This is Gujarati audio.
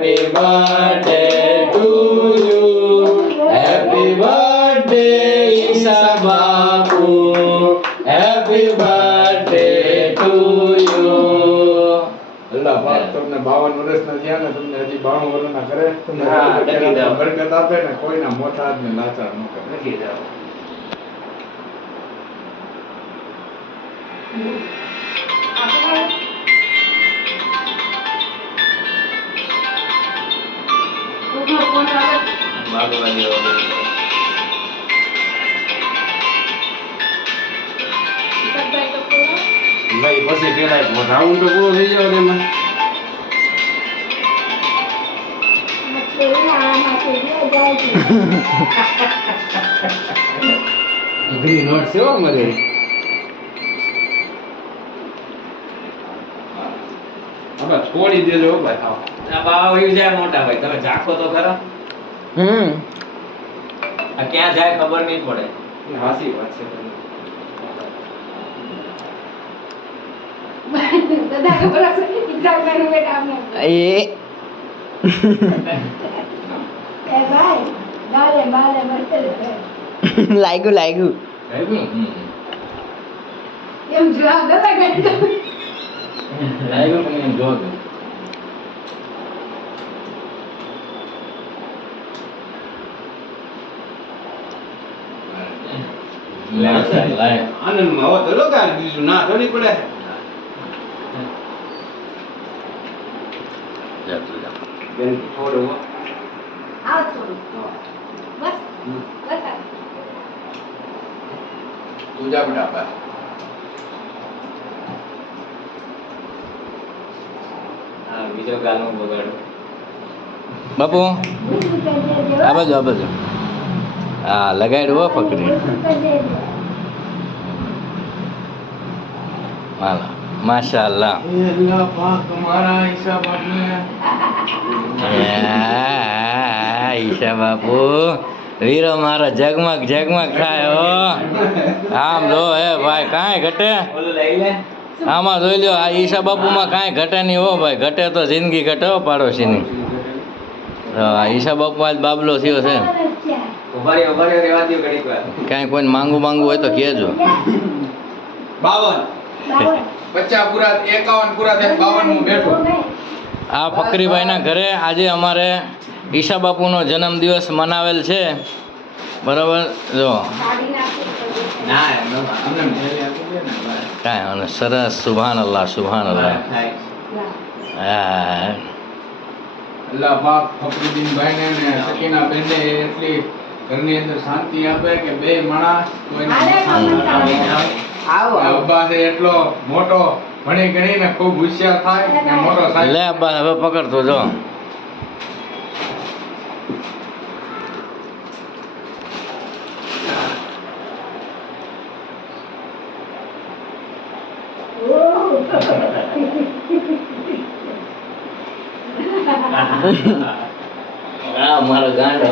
Happy birthday to you. Happy birthday, Isa Bapu. Happy birthday to you. અલ્લાહ પાક તમને 52 વર્ષના થયા ને તમને હજી 92 વર્ષના કરે તમને હા, લખી દો. બરકત આપે ને કોઈના મોટા હાથને લાચાર ન કરે. લખી જાઓ. ભાગવાની વગર. ભાઈ પછી પેલા રાઉન્ડ તો પૂરો થઈ જાવ તેમાં અઘરી નોટ છે હો મગરી હવે છોડી દેજો હો ભાઈ થાવ આ બાવા વહી જાય મોટા ભાઈ, તમે ચાખો તો ખરા. આ ક્યાં જાય ખબર નહીં પડે. હાસી વાત છે લાગ્યું લાગ્યું એમ જવાબ લાગ્યું પણ એમ જોગ. આનંદમાં હો તો લગાડ બીજું ના થોડી પડે બેન થોડું હો તું જા બેટા બા હા, બીજો ગાલનો બગાડો. બાપુ આ બાજુ હા લગાડ્યું હો પકડી માલા માશાઅલ્લાહ અલ્લાહ પાક તમારા હિસાબ આપને ઈશા બાપુ વીરો મારો જગમગ જગમગ થાય હો આમ જો હે ભાઈ કાંઈ ઘટે ઓલું લઈ લે. આમાં જોઈ લો આ ઈશા બાપુમાં કાંઈ ઘટે નહીં હો ભાઈ ઘટે તો જિંદગી ઘટે હો પાડોશીની આ ઈશા બાપુ આજ બાબલો થયો છે ઉભા રહ્યો રેવા દ્યો ઘડીક વાર. કાંઈ કોઈને માંગવું હોય તો કહેજો 52 50 પૂરા 51 પૂરા થાય 52 હું બેઠો આ ફકરીભાઈના ઘરે આજે અમારે ઈશા બાપુનો જન્મદિવસ મનાવેલ છે બરાબર જો ના એમ ન અમને ઘરે આપી દે ને ભાઈ કાંઈ અને સરસ સુભાન અલ્લાહ થાય. હા અલ્લાહ પાક ફકરુદ્દીન ભાઈને ને સકીના બેનને એટલી ઘરની અંદર શાંતિ આપે કે બે માણસ કોઈને અબ્બા છે એટલો મોટો ભણી ગણીને ખૂબ હોશિયાર થાય ને મોટો સાહેબ લે બસ હવે પકડતો જો મારો ગાંડો